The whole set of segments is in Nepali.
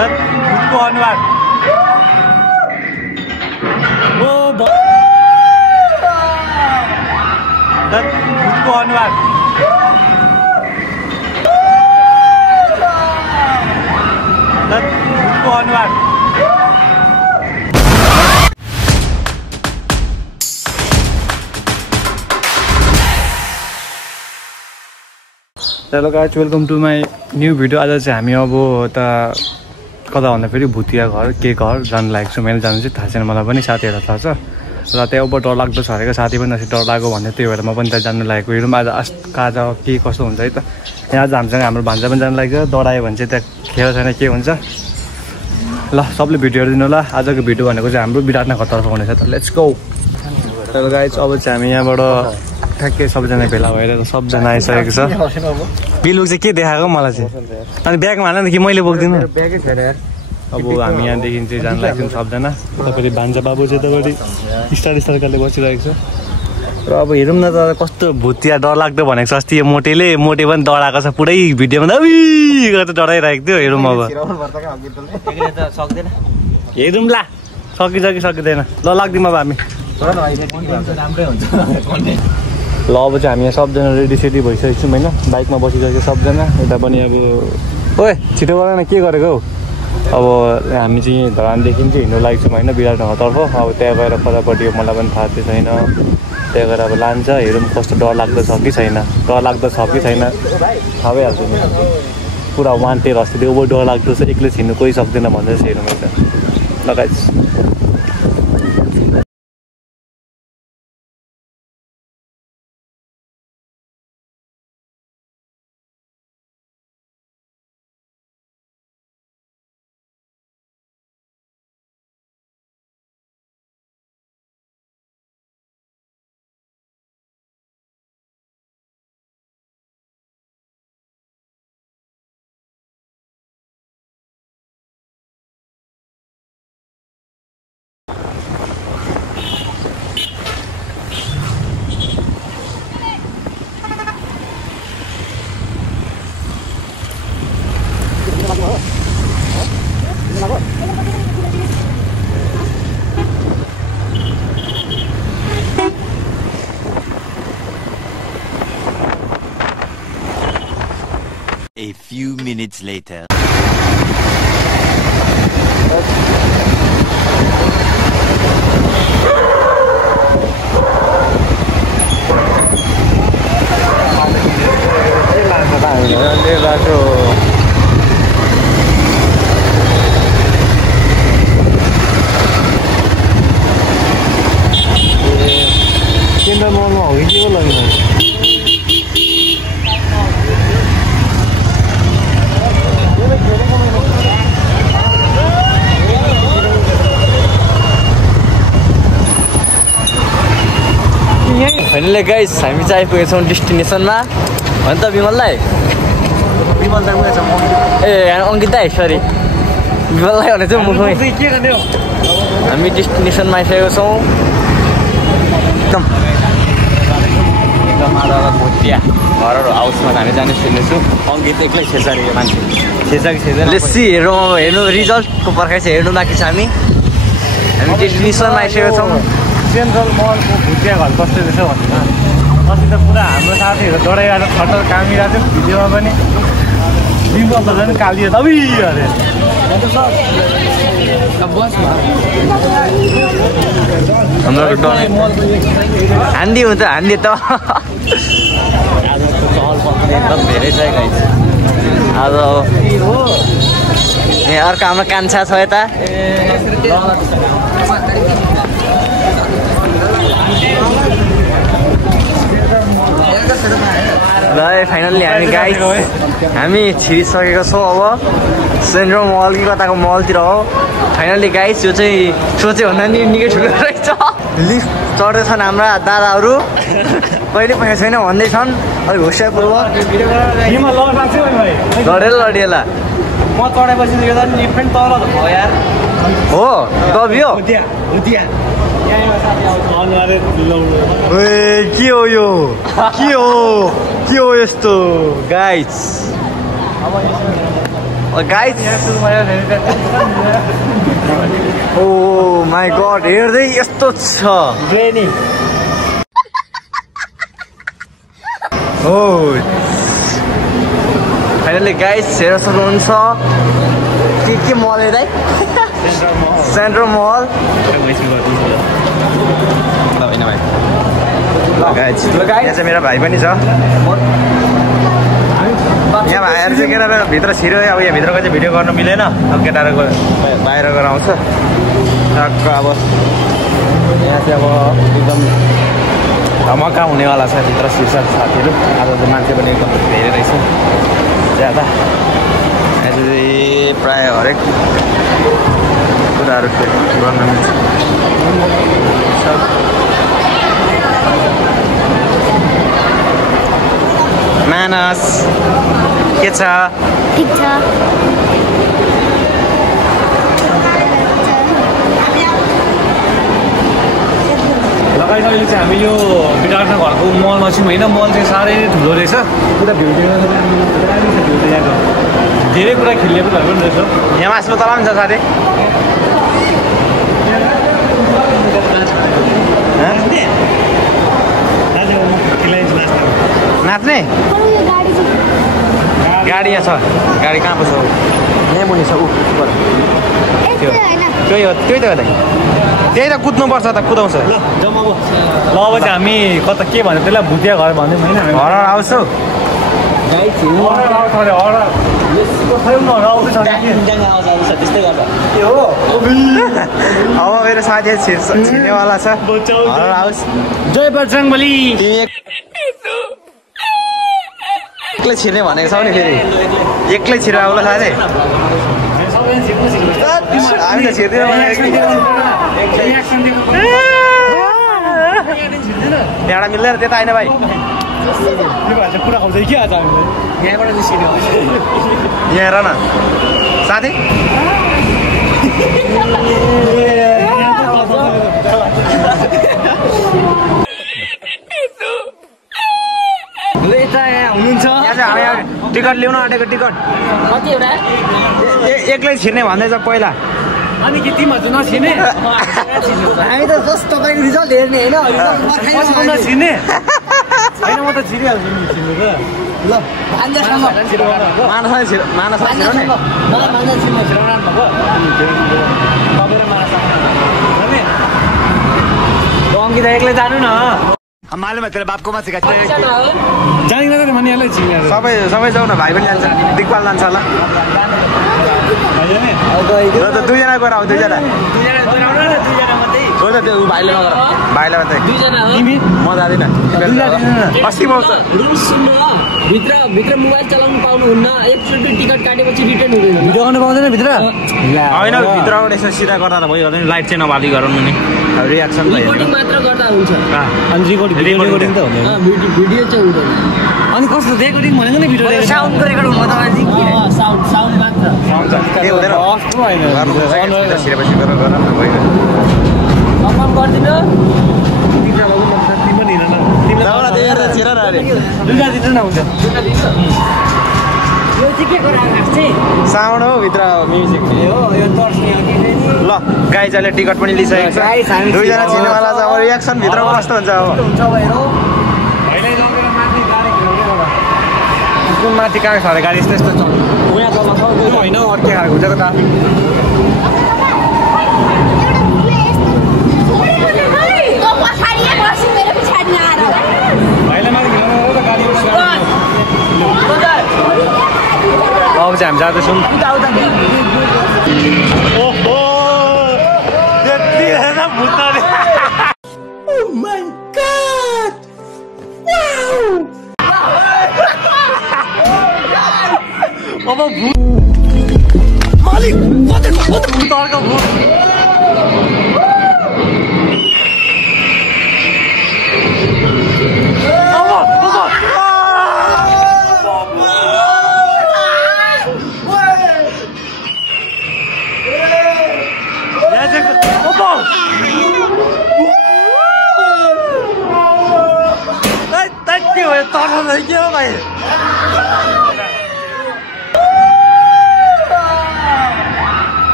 भूतको अनुहार भूतको अनुहार भूतको अनुहार। Hello guys, welcome to my new video. आज चाहिँ हामी अब यता कता भन्दाखेरि भुतिया घर के घर जानु लागेको छु। मैले जानु चाहिँ थाहा छैन, मलाई पनि साथीहरूलाई थाहा छ र त्यहाँ अब डर लाग्दो छ अरेको। साथी पनि डर लाग्यो भन्ने, त्यही भएर म पनि त्यहाँ जानु लागेको। हेरौँ आज कहाँ जा के कस्तो हुन्छ है त। यहाँ आज हामीसँग हाम्रो भान्जा पनि जानु लागेको। डरायो भने चाहिँ त्यहाँ खेर छैन के हुन्छ। ल सबले भिडियो हेरिदिनु होला। आजको भिडियो भनेको चाहिँ हाम्रो विराटनगरतर्फ हुनेछ। त लेट्स गो। हेलो गाइस, अब चाहिँ हामी यहाँबाट ठ्याक्कै सबजना भेला भएर सबजना आइसकेको छ। बिलुक चाहिँ के देखाएको मलाई चाहिँ, अनि ब्यागमा हाल्नु कि मैले बोक्दिनँ। अब हामी यहाँदेखि चाहिँ जानु लाग्छौँ सबजना। तपाईँले भान्जा बाबु चाहिँ तपाईँले स्टार सरकारले बसिरहेको छ। र अब हेरौँ न त कस्तो भुतिया डर लाग्दो भनेको छ। अस्ति यो मोटे पनि डराएको छ पुरै भिडियोमा त उही गरेर डराइरहेको थियो। हेरौँ अब हेरौँ ला सकिन्छ कि सकिँदैन। ल लाग्दिउँ अब हामी। ल अब चाहिँ हामी यहाँ सबजना रेडी सेडी भइसकेको छौँ होइन। बाइकमा बसिसकेको सबजना। यता पनि अब ओए छिटो गर न, के गरेको हौ। अब हामी चाहिँ धरानदेखि चाहिँ हिँड्नु लागेको छौँ होइन विराटनगरतर्फ। अब त्यहाँ गएर कतापट्टि मलाई पनि थाहा छैन। त्यहाँ गएर अब लान्छ। हेरौँ कस्तो डर लाग्दो छ कि छैन, डर लाग्दो छ कि छैन थाहा भइहाल्छ नि। पुरा वान्टेड अस्ति त्यो अब डर लाग्दो छ, एक्लै छिर्नु कोही सक्दैन भन्दैछ। हेरौँ यता लगाइस्। A few minutes later. Kinder मलमा हो कि के हो लाग्नु। फाइनली गाइस हामी चाहिँ आइपुगेको छौँ डेस्टिनेसनमा। हो नि त विमललाई, ए अङ्कित दाइ सरी विमललाई भने चाहिँ मुखमै। हामी डेस्टिनेसनमा आइसकेको छौँ। एकदम भुतिया घरहरू हाउसमा हामी जाने सुन्दैछु। अङ्कित एक्लै छेसारी मान्छे लेसी हेरौँ। अब हेर्नु रिजल्टको पर्खाइ चाहिँ हेर्नु बाँकी छ। हामी डेस्टिनेसनमा आइसकेको छौँ। सेन्ट्रल मलको भुतिया घर कस्तो रहेछ भन्नु। अस्ति त पुरा हाम्रो साथीहरू डराइरहेको खटर कामिरहेको थियो भिडियोमा पनि। बिम्बल त झन् कालियो त अरे। हाम्रो हान्दी हुन्छ हान्दी त। एकदम धेरै छ गाइस आज। यहाँ अर्को हाम्रो कान्छा छ यता। ल फाइनल्ली हामी छिरिसकेको छौँ। अब सेन्ट्रल मल कि कताको मलतिर हो फाइनल्ली गाइस। यो चाहिँ सोच्यो भन्दा नि निकै ठुलो रहेछ। लिफ्ट चढ्दैछन् हाम्रा दादाहरू, कहिले पैसा छैन भन्दैछन्। अलिक होसियारपूर्वक लडिएला। म चढेपछि लिफ्ट तल भयो यार। हो दबियो। के हो यो, के हो यस्तो guys. Guys oh my god हेर्दै यस्तो छ ग्रेनी ओ फाइनली गाइस हेर सक्नुहुन्छ के मल हेर्दै सेन्ट्रल मल यहाँ चाहिँ मेरो भाइ पनि छ यहाँ भाइहरू चाहिँ केटाहरू भित्र छिरो अब यहाँ भित्रको चाहिँ भिडियो गर्नु मिलेन अब केटाहरूको बाहिर गएर आउँछ टक्क अब यहाँ चाहिँ अब एकदम धमाका हुनेवाला छ भित्र शीर्षक साथीहरू आज त मान्छे पनि एकदम धेरै रहेछ ज्यादा यहाँ चाहिँ प्रायः हरेक कुराहरू गर्न मिल्छ मानस के छ ठिक छ लगाइसकेपछि चाहिँ हामी यो विराटनगर घरको मलमा छौँ होइन मल चाहिँ साह्रै नै ठुलो रहेछ पुरा भ्यू यहाँको धेरै कुरा खेल्ने कुराहरू पनि रहेछ यहाँ मासु तल पनि छ साथी नाच्ने गाडी यहाँ छ गाडी कहाँ पो छ यहीँ मुनि छ त्यही हो त्यही त हो त्यही त कुद्नुपर्छ त कुदाउँछ ल अब चाहिँ हामी कता के भन्यो त्यसलाई भुतिया घर भन्यौँ होइन हरर आउँछु अब मेरो साथी छिर्नेवाला छ हरर हाउस जय बजरङ्गबली एक्लै छिर्ने भनेको छ नि फेरि एक्लै छिरेर आउला साथी हामी त छिर्दैन त्यहाँबाट मिल्दैन त्यता होइन भाइ कुरा खाउँछ के आज हामीले यहाँबाट निस्किने यहाँ हेर न साथी हुनुहुन्छ यहाँ चाहिँ हामी टिकट ल्याउन आँटेको टिकट एक्लै छिर्ने भन्दैछ पहिला अनि के तिमीहरू चाहिँ नछिर्ने हामी त जस्ट तपाईँको रिजल्ट हेर्ने होइन नछिर्ने होइन म त छिरिहाल्छु नि छिर्नु त ल अङ्किता एक्लै जानु न मालूम है तेरे बाप को मत सिखा जानिँदैन त भने यसलाई छिर्ने सबै जाउँ न भाइ पनि जान्छ दिक्पाल जान्छ होला दुईजना गएर आऊ दुईजना हो त त्यो भाइले नगर भाइलाई मात्रै म जाँदिनँ 80 पाउँछ भित्र मोबाइल चलाउनु पाउनुहुन्न एकचोटि टिकट काटेपछि रिटर्न हुँदैन भिडियो गर्नु पाउँदैन भित्र होइन भित्रबाट यसो सिधा गर्दा त भइहाल्छ नि लाइट चाहिँ नबाली गराउनु नि रियाक्सन रिकर्डिङ मात्र गर्दा हुन्छ अनि रेकर्डिङ त हुँदैन भिडियो चाहिँ हुँदैन अनि कस्तो रेकर्डिङ भनेको नि भिडियो साउन्डको रेकर्ड हुँदैन साउन्ड मात्र के हुँदैन सिधेपछि गरेर गर्न भइगयो कन्फर्म गरिदिनु साउन्ड हो भित्र म्युजिक ल गाइज अहिले टिकट पनि लिइसकेको छ दुईजना छिर्नेवाला छ अब रियाक्सन भित्रको कस्तो हुन्छ अब माथि कहाँ छ अरे गाडी यस्तो यस्तो छ होइन अर्कै खालको हुन्छ त अब चाहिँ हामी जाँदैछौँ अब मालिक भूत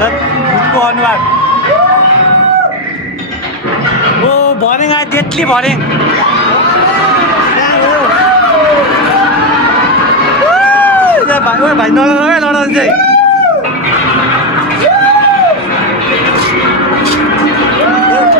भूतको अनुहार ओ भरेङ आयो डेटली भरेङ भाइ लडाउँछ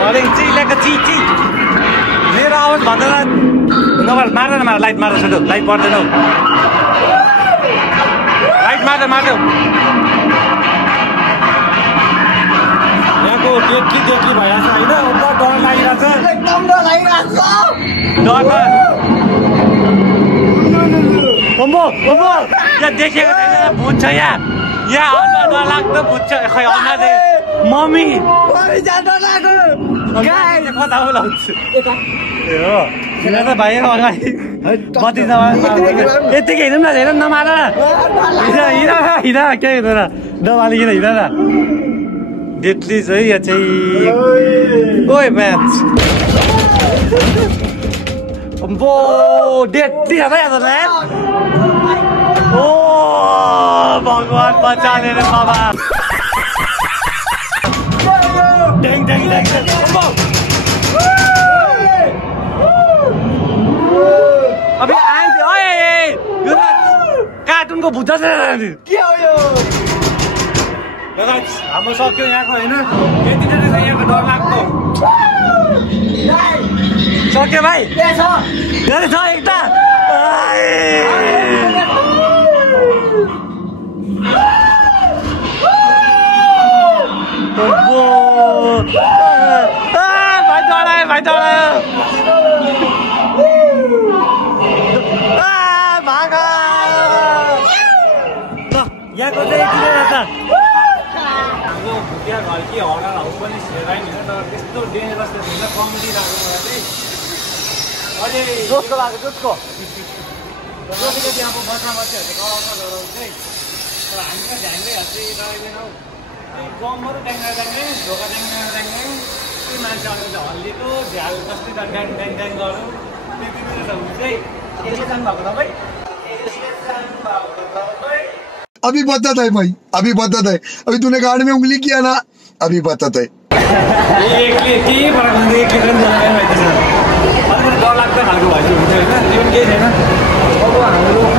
भरेङ चिलाको ची मेरो आवाज भन्दैन नभए मार्दैन मार लाइट मार्छ छोटो लाइट पर्दैन लाइट मार्दै यहाँको डेटली भइरहेको छ होइन डर लागिरहेको छ एकदम डर लागिरहेको छ यहाँ देखेको छैन भूत छ यहाँ डरलाग्दो भूत छ खै अनादे मम्मी कता बोलाउँछु भाइ अगाडि बत्ती यतिकै हेरौँ न हेर नमार हिँड के हेरेर नमालिकन हिँड न डेटली छ है यहाँ चाहिँ ओए म्याच अम्बो डेटली है ओ भगवान बचाले रे बाबा ड्याङ अबे आन्टी ओए यो कार्टुनको भूत छ के हो यो हाम्रो सक्यो यहाँको होइन यति नै यहाँको डर लाग्दो सक्यो भाइ छ एकटा भाइ डरायो भागा यहाँको चाहिँ यति नै त हाम्रो भुटिया घर कि हरर हाउस पनि हेराइ होइन तर त्यस्तो डेन्जरस त छैन कमेडी लाग्यो मलाई चाहिँ अझै जोसको लाग्यो जोसको त्यहाँ अब बच्चा बच्चाहरूले गराउँछ चाहिँ तर हामी त ध्यानले हाल्छौँ डराइदिनौँ त्यही गमहरू ड्याङ्गा ढोका ड्याङ्गा त्यही मान्छेहरू चाहिँ हल्लिएको झ्याल जस्तै ड्याङ गरौँ त्यति चाहिँ चाहिँ एलियन भएको तपाईँ अभी बताता है भाई अभी बताता है अभी तूने गाड़ में उंगली किया ना अभी बताता है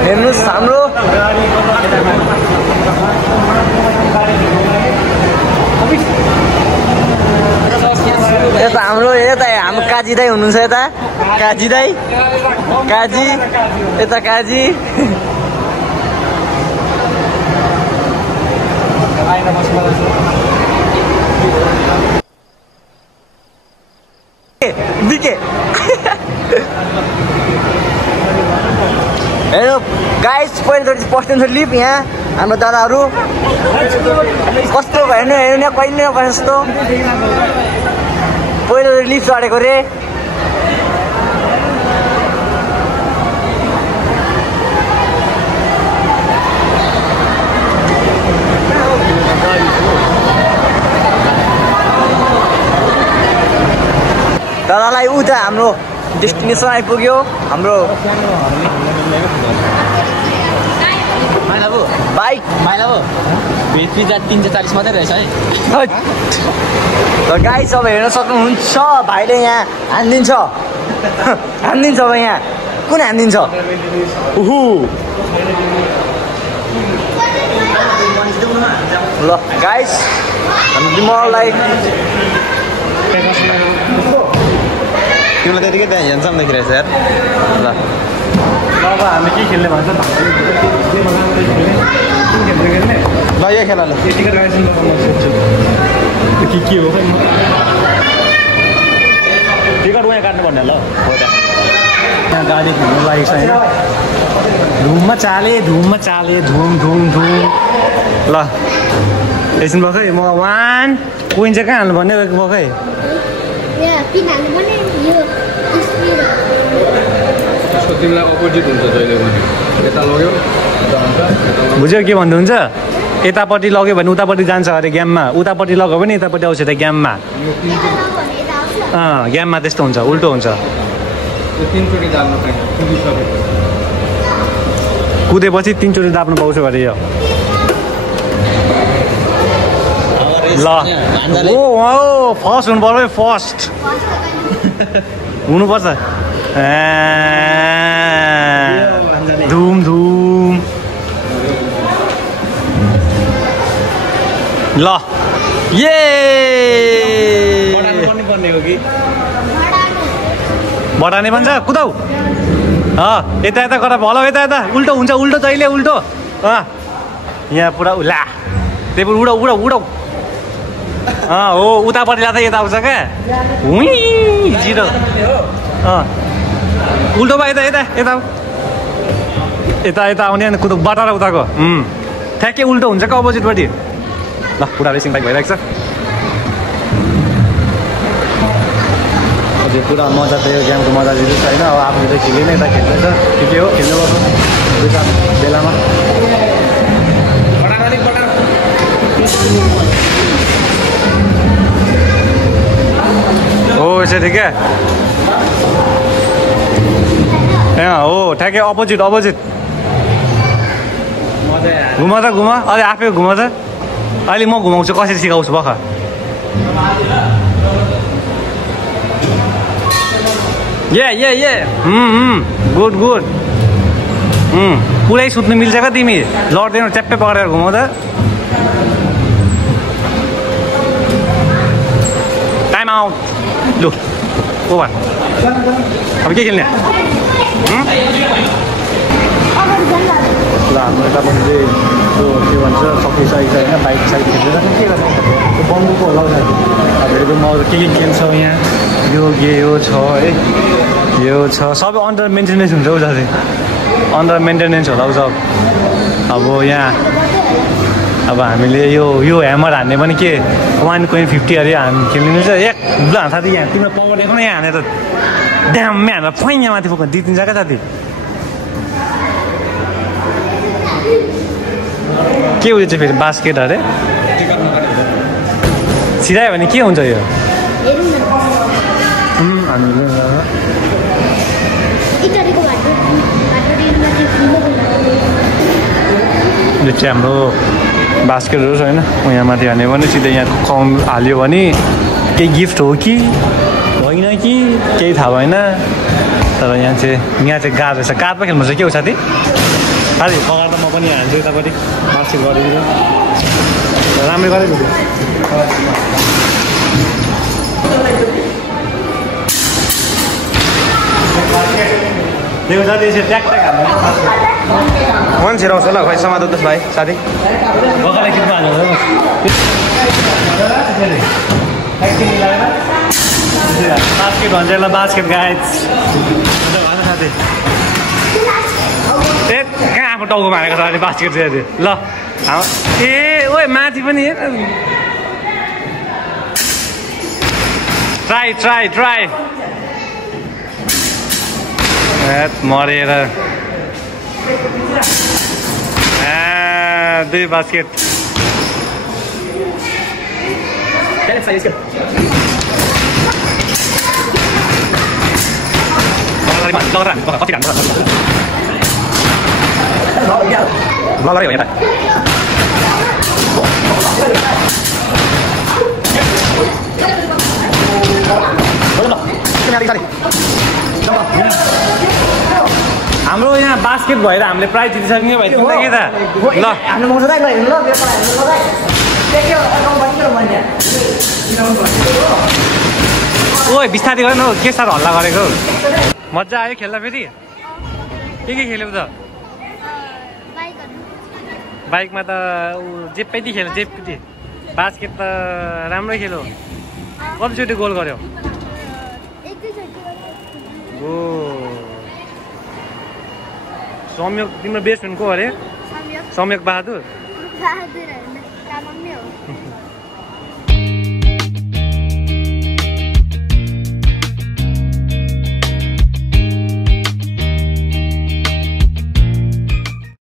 हेर्नुहोस् हाम्रो यता हाम्रो काजी दाई हुनुहुन्छ यता काजी दाई काजी यता काजी दिके हेलो गाइस पहिलोचोटि पस्नु लिप यहाँ हाम्रो दादाहरू कस्तो भयो नि हेर्नु यहाँ कहिले नपर्छ जस्तो पहिलोचोटि लिप चढेको रे दादालाई उता हाम्रो डेस्टिनेसन आइपुग्यो हाम्रो बाइक भेज पिज्जा 340 मात्रै रहेछ है र गाइस अब हेर्न सक्नुहुन्छ भाइले यहाँ हानिदिन्छ अब यहाँ कुन हानिदिन्छ ल गाइस मलाई तिमीलाई त्यतिकै त्यहाँ हेर्छौँ देखिरहेछ यार ल अब हामी के खेल्ने भन्छ ल यो खेल ल टिकट गाइसन के हो टिकट उहाँ काट्नु पर्ने ल हो त यहाँ गाडी घुम्नु लागेको छ होइन धुममा चाले धुम ल एकछिन भर्खर म 1 कोइन चाहिँ कहाँ हाल्नु भन्ने भर्खर तिमीलाई अपोजिट हुन्छ जहिले पनि यता लग्यो बुझ्यो के भन्नुहुन्छ यतापट्टि लग्यो भने उतापट्टि जान्छ अरे गेममा उतापट्टि लग्यो भने यतापट्टि आउँछ त गेममा गेममा त्यस्तो हुन्छ उल्टो हुन्छ तीनचोटि दाब्न पाइन्छ कुदेपछि 3 चोटि दाब्नु पाउँछ अरे यो गाइस ल ओ फर्स्ट हुनु पर्यो फर्स्ट हुनुपर्छ धुम धुम ल ये बढार्ने भन्छ कुदाउ यता यता गर भल यता यता उल्टो हुन्छ उल्टो जहिले उल्टो यहाँ पुरा ला त्यही पनि उडाउ उडाउ उडाउ हो उतापट्टि लाँदा यता आउँछ क्या जिरो उल्टो भयो यता यता यता यता यता आउने कुदाउ बटाएर उताको ठ्याक्कै उल्टो हुन्छ क्या अपोजिटपट्टि ल पुरा रेसिङ बाइक भइरहेको छ अझै पुरा मजा त यो गेमको मजा लिँदैछ होइन अब आफ्नो चाहिँ खेल्ने नै यता खेल्दैछ ठिकै हो खेल्नु पर्छ दुईवटा बेलामा हो यसो ठिकै हो ठ्याक्कै अपोजिट अपोजिट घुम त घुम अहिले आफै घुम त अहिले म घुमाउँछु कसरी सिकाउँछु भर्खर ये गुड गुड पुरै सुत्नु मिल्छ क्या तिमी लड्दैनौ च्याप्पै पक्रेर घुमाउँदा टाइम आउट लु ओभर अब के खेल्ने ल हाम्रो यतापट्टि चाहिँ त्यो के भन्छ सकिसकेको छ होइन बाइक साइड खेल्दैन के गर्छ त्यो बम्बुको होला हामीहरूको म के खेल्छौँ यहाँ यो छ है यो छ सबै अन्डर मेन्टेनेन्स हुन्छ हौ दाजु अन्डर मेन्टेनेन्स होला हौ सब अब यहाँ अब हामीले यो ह्यामर हान्ने पनि के 1.50 अरे हामी खेल्नु छ एक बुला साथी यहाँ तिम्रो पावर देखो न यहाँ हाने त ड्याममै हानेर फै यहाँ माथि पुग्छ दिन्छ क्या साथी के उयो चाहिँ फेरि बास्केट अरे सिधायो भने के हुन्छ यो यो चाहिँ हाम्रो बास्केटहरू छ होइन यहाँ माथि हान्यो भने सिधै यहाँ खुवाउनु हाल्यो भने केही गिफ्ट हो कि होइन कि केही थाहा भएन तर यहाँ चाहिँ गाड रहेछ गाडमा खेल्नुपर्छ के हो साथी साथी पगार त म पनि हाल्छु यतापट्टि बास्केट गरिदिन्छ राम्रै गरेको त्यो साथी यसरी ट्याक ट्याक हाल्नु मान्छे आउँछ ल खै समात्नुहोस् भाइ साथी बगाले किन्नु हाल्नु बास्केट भन्छ ल बास्केट गाइज साथी कहाँ आफ्नो टाउको मारेको छ अहिले बास्केट चाहिँ ल ए ओ माथि पनि ट्राई ट्राई ट्राई मरेर दुई बास्केट हाम्रो यहाँ बास्केट भएर हामीले प्राइज जितिसक्ने भाइ तिमीलाई के त ल ओ बिस्तारै गर न हौ के साह्रो हल्ला गरेको मजा आयो खेल्दा फेरि के खेल्यौ त बाइकमा त जेपैटी खेल्यो जेपैटी बास्केट त राम्रै खेल्यो कतिचोटि गोल गर्यो ओ सम्यक तिम्रो बेस्ट फ्रेन्ड को अरे सम्यक बहादुर